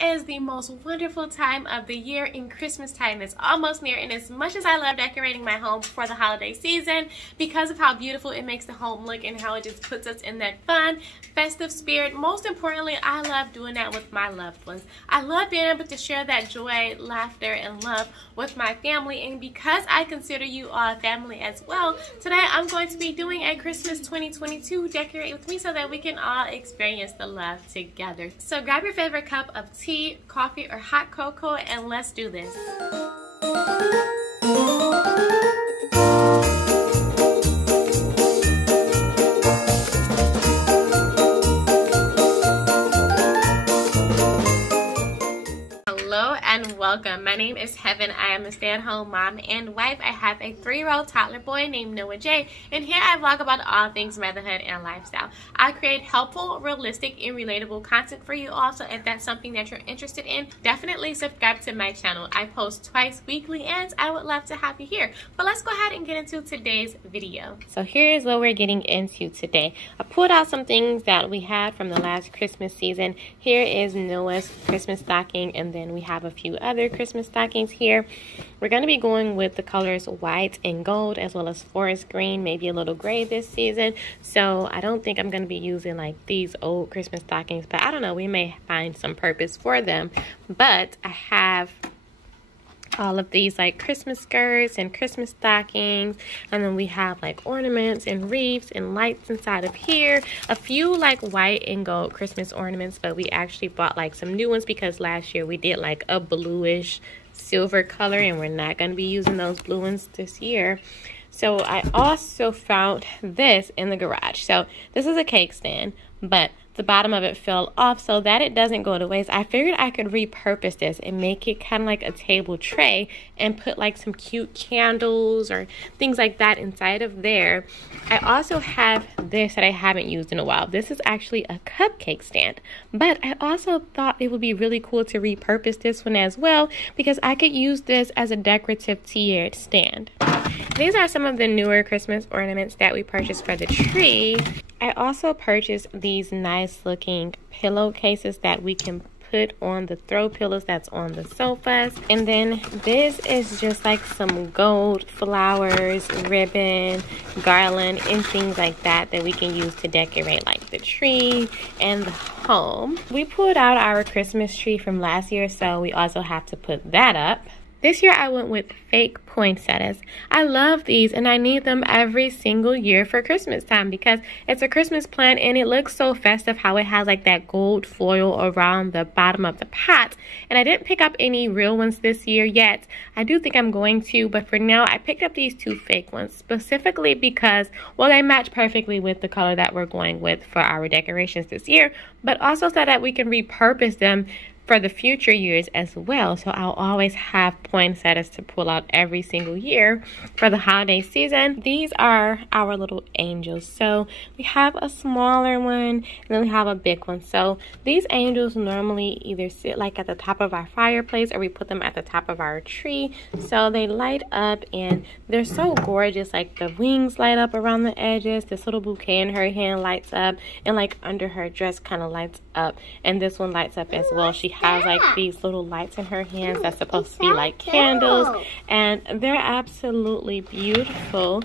is the most wonderful time of the year, and Christmas time is almost near. And as much as I love decorating my home for the holiday season because of how beautiful it makes the home look and how it just puts us in that fun, festive spirit, most importantly, I love doing that with my loved ones. I love being able to share that joy, laughter, and love with my family. And because I consider you all family as well, today I'm going to be doing a Christmas 2022 decorate with me so that we can all experience the love together. So grab your favorite cup of tea, coffee, or hot cocoa, and let's do this. Hello and welcome. My name is Heaven. I am a stay-at-home mom and wife. I have a 3-year-old toddler boy named Noah J, and here I vlog about all things motherhood and lifestyle. I create helpful, realistic, and relatable content for you all, so if that's something that you're interested in, definitely subscribe to my channel. I post twice weekly and I would love to have you here. But let's go ahead and get into today's video. So here's what we're getting into today. I pulled out some things that we had from the last Christmas season. Here is Noah's Christmas stocking, and then we have a few other Christmas stockings here. We're going to be going with the colors white and gold, as well as forest green, maybe a little gray this season. So I don't think I'm going to be using like these old Christmas stockings, but I don't know, we may find some purpose for them. But I have all of these like Christmas skirts and Christmas stockings, and then we have like ornaments and wreaths and lights inside of here. A few like white and gold Christmas ornaments, but we actually bought like some new ones because last year we did like a bluish silver color, and we're not going to be using those blue ones this year. So I also found this in the garage. So this is a cake stand, but the bottom of it fell off, so that it doesn't go to waste. I figured I could repurpose this and make it kind of like a table tray and put like some cute candles or things like that inside of there. I also have this that I haven't used in a while. This is actually a cupcake stand, but I also thought it would be really cool to repurpose this one as well, because I could use this as a decorative tiered stand. These are some of the newer Christmas ornaments that we purchased for the tree. I also purchased these nice looking pillowcases that we can put on the throw pillows that's on the sofas. And then this is just like some gold flowers, ribbon, garland, and things like that that we can use to decorate like the tree and the home. We pulled out our Christmas tree from last year, so we also have to put that up. This year I went with fake poinsettias. I love these, and I need them every single year for Christmas time because it's a Christmas plant and it looks so festive how it has like that gold foil around the bottom of the pot. And I didn't pick up any real ones this year yet. I do think I'm going to, but for now I picked up these 2 fake ones specifically because, well, they match perfectly with the color that we're going with for our decorations this year, but also so that we can repurpose them for the future years as well. So I'll always have poinsettias to pull out every single year for the holiday season. These are our little angels. So we have a smaller one and then we have a big one. So these angels normally either sit like at the top of our fireplace or we put them at the top of our tree. So they light up and they're so gorgeous. Like the wings light up around the edges. This little bouquet in her hand lights up, and like under her dress kind of lights up, and this one lights up as well. She has like these little lights in her hands that's supposed to be like candles, and they're absolutely beautiful.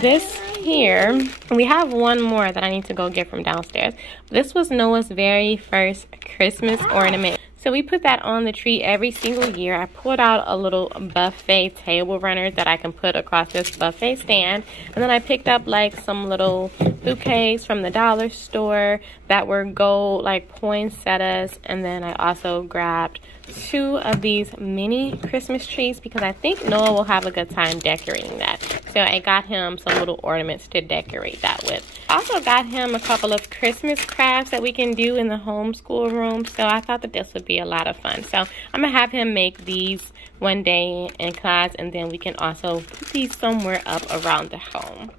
This here, we have one more that I need to go get from downstairs. This was Noah's very first Christmas ornament. So we put that on the tree every single year. I pulled out a little buffet table runner that I can put across this buffet stand. And then I picked up like some little bouquets from the dollar store that were gold, like poinsettias. And then I also grabbed 2 of these mini Christmas trees because I think Noah will have a good time decorating that. So I got him some little ornaments to decorate that with. I also got him a couple of Christmas crafts that we can do in the homeschool room. So I thought that this would be a lot of fun. So I'm going to have him make these one day in class, and then we can also put these somewhere up around the home.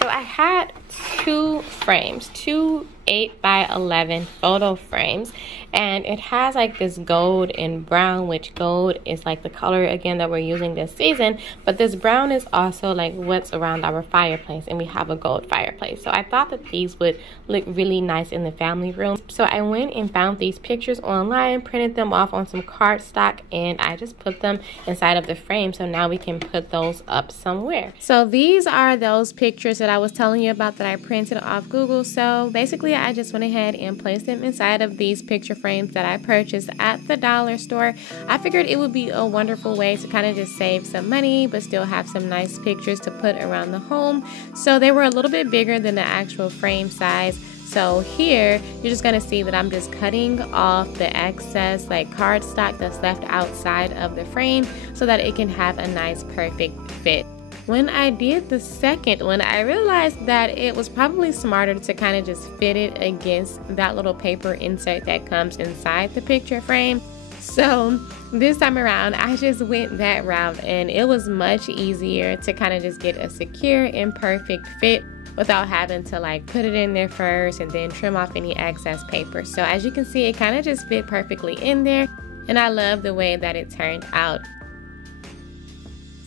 So I had 2 frames, 2 8x11 photo frames, and it has like this gold and brown, which gold is like the color again that we're using this season, but this brown is also like what's around our fireplace, and we have a gold fireplace. So I thought that these would look really nice in the family room. So I went and found these pictures online, printed them off on some cardstock, and I just put them inside of the frame, so now we can put those up somewhere. So these are those pictures that I was telling you about that I printed off Google. So basically I just went ahead and placed them inside of these picture frames that I purchased at the dollar store. I figured it would be a wonderful way to kind of just save some money but still have some nice pictures to put around the home. So they were a little bit bigger than the actual frame size. So here you're just going to see that I'm just cutting off the excess like cardstock that's left outside of the frame so that it can have a nice perfect fit. When I did the second one, I realized that it was probably smarter to kind of just fit it against that little paper insert that comes inside the picture frame. So this time around, I just went that route, and it was much easier to kind of just get a secure and perfect fit without having to like put it in there first and then trim off any excess paper. So as you can see, it kind of just fit perfectly in there, and I love the way that it turned out.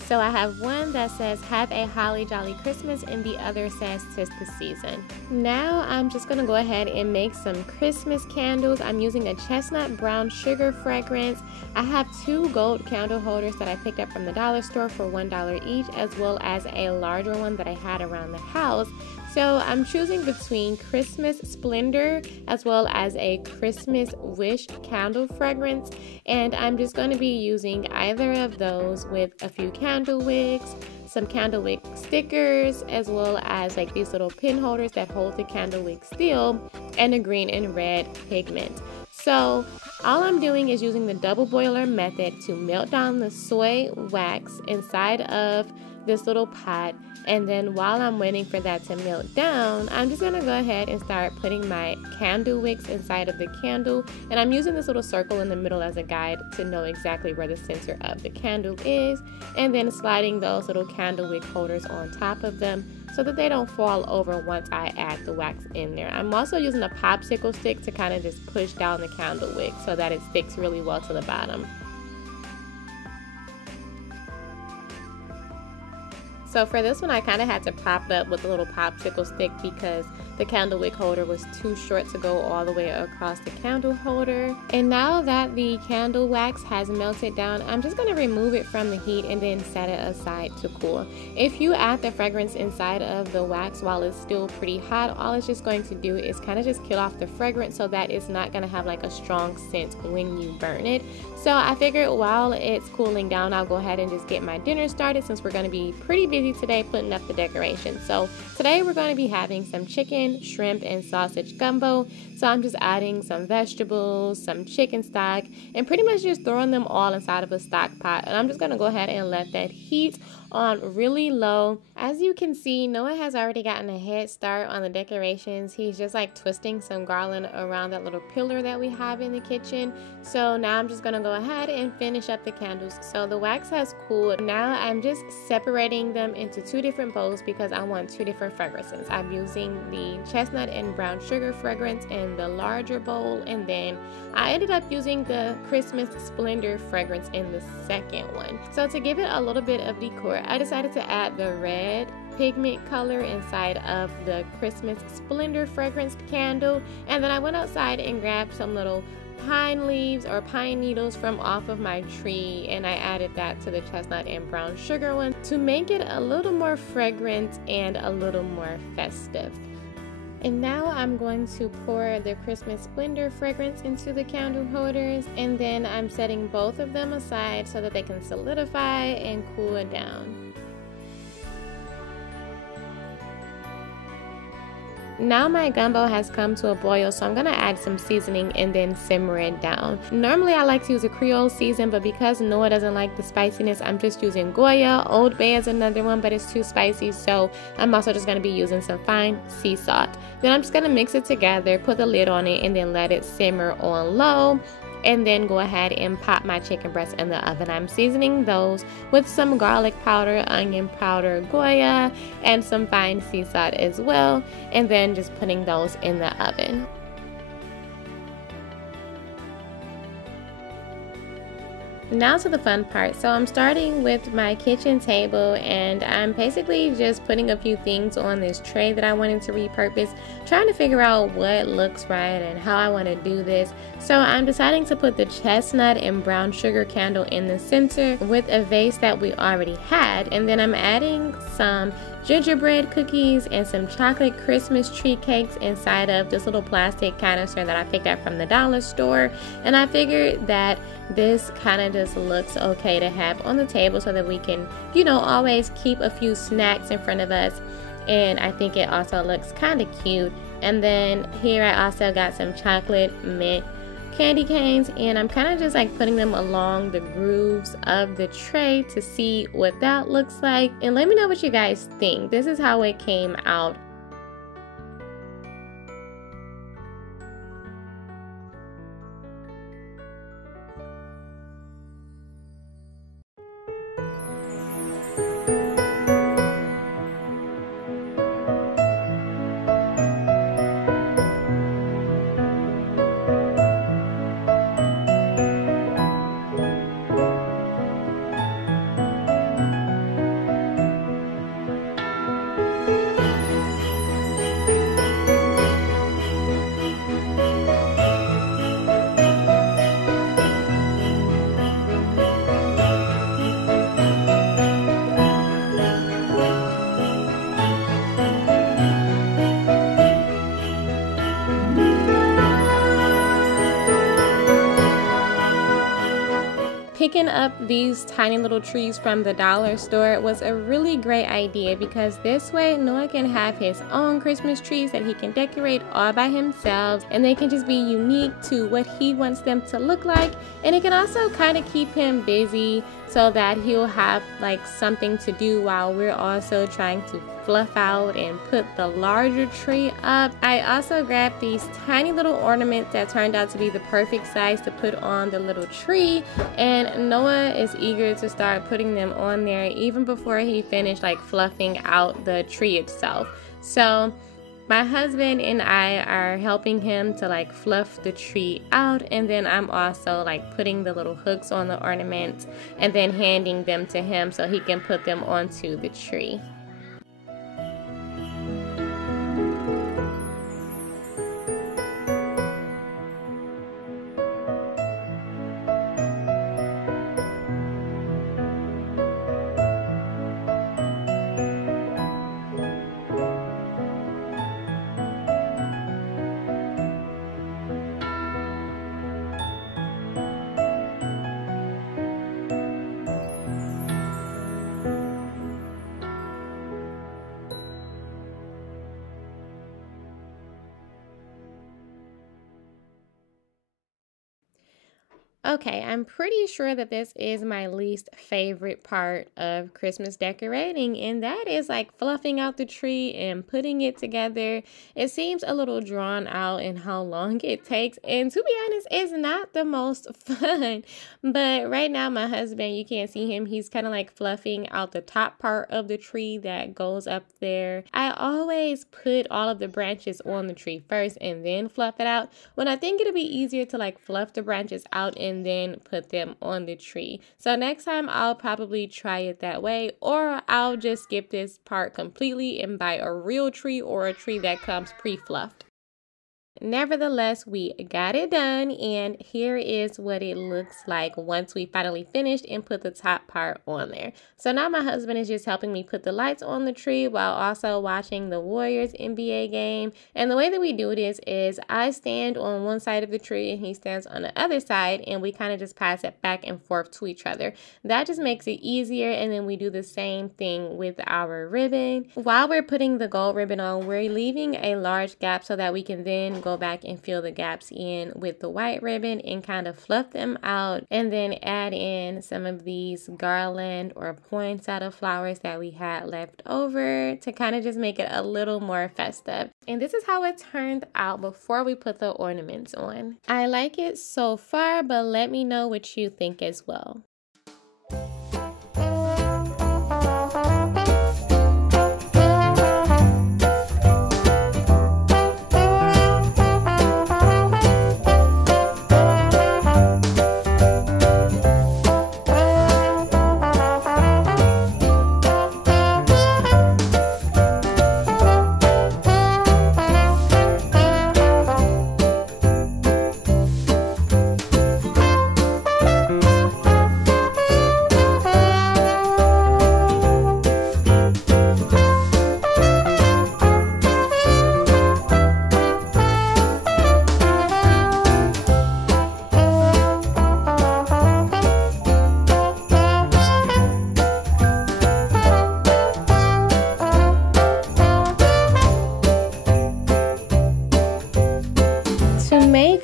So I have one that says have a holly jolly Christmas and the other says 'tis the season. Now I'm just gonna go ahead and make some Christmas candles. I'm using a chestnut brown sugar fragrance. I have 2 gold candle holders that I picked up from the dollar store for $1 each, as well as a larger one that I had around the house. So I'm choosing between Christmas Splendor as well as a Christmas Wish candle fragrance, and I'm just going to be using either of those with a few candle wicks, some candle wick stickers, as well as like these little pin holders that hold the candle wick still, and a green and red pigment. So all I'm doing is using the double boiler method to melt down the soy wax inside of this little pot, and then while I'm waiting for that to melt down, I'm just gonna go ahead and start putting my candle wicks inside of the candle, and I'm using this little circle in the middle as a guide to know exactly where the center of the candle is, and then sliding those little candle wick holders on top of them so that they don't fall over once I add the wax in there. I'm also using a popsicle stick to kind of just push down the candle wick so that it sticks really well to the bottom. So for this one, I kind of had to prop it up with a little popsicle stick because the candle wick holder was too short to go all the way across the candle holder. And now that the candle wax has melted down, I'm just going to remove it from the heat and then set it aside to cool. If you add the fragrance inside of the wax while it's still pretty hot, all it's just going to do is kind of just kill off the fragrance so that it's not going to have like a strong scent when you burn it. So I figured while it's cooling down, I'll go ahead and just get my dinner started since we're going to be pretty busy today putting up the decorations. So today we're going to be having some chicken, shrimp, and sausage gumbo. So I'm just adding some vegetables, some chicken stock, and pretty much just throwing them all inside of a stock pot. And I'm just going to go ahead and let that heat on really low. As you can see, Noah has already gotten a head start on the decorations. He's just like twisting some garland around that little pillar that we have in the kitchen. So now I'm just going to go ahead and finish up the candles. So the wax has cooled. Now I'm just separating them into 2 different bowls because I want 2 different fragrances. I'm using the chestnut and brown sugar fragrance in the larger bowl, and then I ended up using the Christmas Splendor fragrance in the second one. So to give it a little bit of decor, I decided to add the red pigment color inside of the Christmas Splendor fragrance candle, and then I went outside and grabbed some little pine leaves or pine needles from off of my tree, and I added that to the chestnut and brown sugar one to make it a little more fragrant and a little more festive. And now I'm going to pour the Christmas Splendor fragrance into the candle holders, and then I'm setting both of them aside so that they can solidify and cool down. Now my gumbo has come to a boil, so I'm going to add some seasoning and then simmer it down. Normally I like to use a Creole season, but because Noah doesn't like the spiciness, I'm just using Goya. Old Bay is another one, but it's too spicy, so I'm also just going to be using some fine sea salt. Then I'm just going to mix it together, put the lid on it, and then let it simmer on low. and then go ahead and pop my chicken breasts in the oven. I'm seasoning those with some garlic powder, onion powder, Goya, and some fine sea salt as well, and then just putting those in the oven. Now to the fun part. So I'm starting with my kitchen table, and I'm basically just putting a few things on this tray that I wanted to repurpose, trying to figure out what looks right and how I want to do this. So I'm deciding to put the chestnut and brown sugar candle in the center with a vase that we already had, and then I'm adding some gingerbread cookies and some chocolate Christmas tree cakes inside of this little plastic canister that I picked up from the dollar store. And I figured that this kind of just looks okay to have on the table so that we can, you know, always keep a few snacks in front of us. And I think it also looks kind of cute. And then here I also got some chocolate mint candy canes, and I'm kind of just like putting them along the grooves of the tray to see what that looks like. And let me know what you guys think. This is how it came out. Picking up these tiny little trees from the dollar store was a really great idea, because this way Noah can have his own Christmas trees that he can decorate all by himself, and they can just be unique to what he wants them to look like. And it can also kind of keep him busy so that he'll have like something to do while we're also trying to fluff out and put the larger tree up. I also grabbed these tiny little ornaments that turned out to be the perfect size to put on the little tree, and Noah is eager to start putting them on there even before he finished like fluffing out the tree itself. So my husband and I are helping him to like fluff the tree out, and then I'm also like putting the little hooks on the ornaments and then handing them to him so he can put them onto the tree. Okay, I'm pretty sure that this is my least favorite part of Christmas decorating, and that is like fluffing out the tree and putting it together. It seems a little drawn out in how long it takes, and to be honest, it's not the most fun. But right now, my husband, you can't see him, he's kind of like fluffing out the top part of the tree that goes up there. I always put all of the branches on the tree first and then fluff it out, when I think it'll be easier to like fluff the branches out and then put them on the tree. So next time I'll probably try it that way, or I'll just skip this part completely and buy a real tree or a tree that comes pre-fluffed. Nevertheless, we got it done, and here is what it looks like once we finally finished and put the top part on there. So now my husband is just helping me put the lights on the tree while also watching the Warriors NBA game. And the way that we do this is I stand on one side of the tree and he stands on the other side, and we kind of just pass it back and forth to each other. That just makes it easier, and then we do the same thing with our ribbon. While we're putting the gold ribbon on, we're leaving a large gap so that we can then go back and fill the gaps in with the white ribbon and kind of fluff them out, and then add in some of these garland or poinsettia flowers that we had left over to kind of just make it a little more festive. And this is how it turned out before we put the ornaments on. I like it so far, but let me know what you think as well.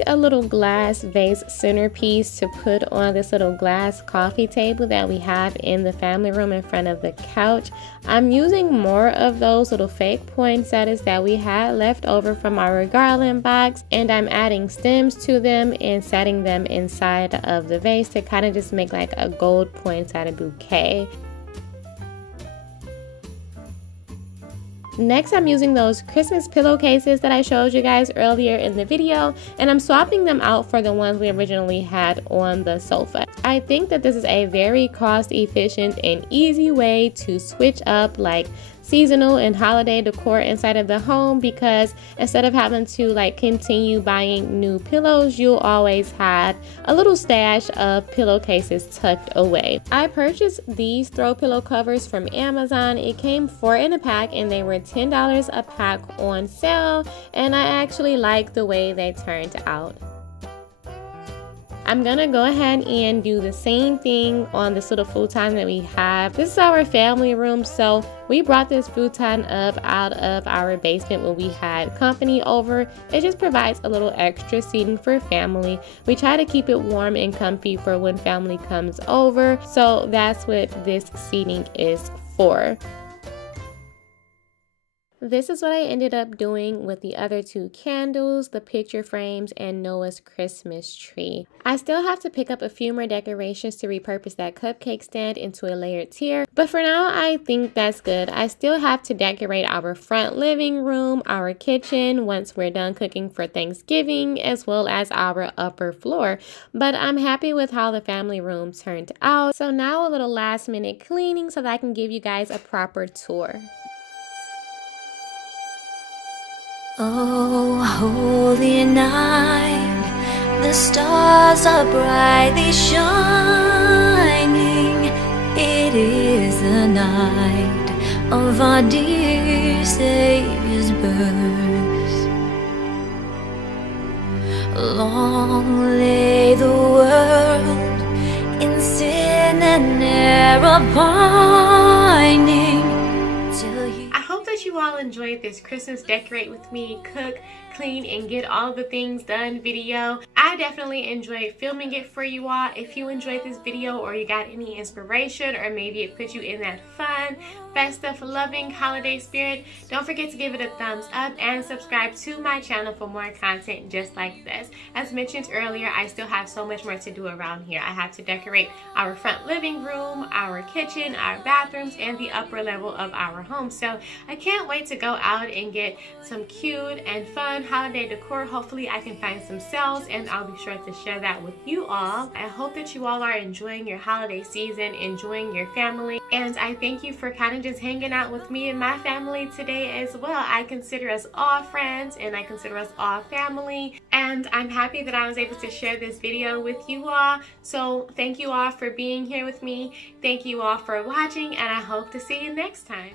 A little glass vase centerpiece to put on this little glass coffee table that we have in the family room in front of the couch. I'm using more of those little fake poinsettias that we had left over from our garland box, and I'm adding stems to them and setting them inside of the vase to kind of just make like a gold poinsettia bouquet. Next, I'm using those Christmas pillowcases that I showed you guys earlier in the video, and I'm swapping them out for the ones we originally had on the sofa. I think that this is a very cost efficient and easy way to switch up like seasonal and holiday decor inside of the home, because instead of having to like continue buying new pillows, you'll always have a little stash of pillowcases tucked away. I purchased these throw pillow covers from Amazon. It came 4 in a pack and they were $10 a pack on sale, and I actually like the way they turned out. I'm gonna go ahead and do the same thing on this little futon that we have. This is our family room, so we brought this futon up out of our basement when we had company over. It just provides a little extra seating for family. We try to keep it warm and comfy for when family comes over, so that's what this seating is for. This is what I ended up doing with the other 2 candles, the picture frames, and Noah's Christmas tree. I still have to pick up a few more decorations to repurpose that cupcake stand into a layered tier, but for now I think that's good. I still have to decorate our front living room, our kitchen once we're done cooking for Thanksgiving, as well as our upper floor, but I'm happy with how the family room turned out. So now a little last minute cleaning so that I can give you guys a proper tour. Oh, holy night, the stars are brightly shining. It is the night of our dear Savior's birth. Long lay the world in sin and error pining. You all enjoyed this Christmas decorate with me, cook, clean, and get all the things done video. I definitely enjoyed filming it for you all. If you enjoyed this video or you got any inspiration, or maybe it put you in that fun, festive, loving holiday spirit, don't forget to give it a thumbs up and subscribe to my channel for more content just like this. As mentioned earlier, I still have so much more to do around here. I have to decorate our front living room, our kitchen, our bathrooms, and the upper level of our home. So I can't wait to go out and get some cute and fun holiday decor. Hopefully I can find some sales, and I'll be sure to share that with you all. I hope that you all are enjoying your holiday season, enjoying your family, and I thank you for kind of just hanging out with me and my family today as well. I consider us all friends, and I consider us all family, and I'm happy that I was able to share this video with you all. So thank you all for being here with me. Thank you all for watching, and I hope to see you next time.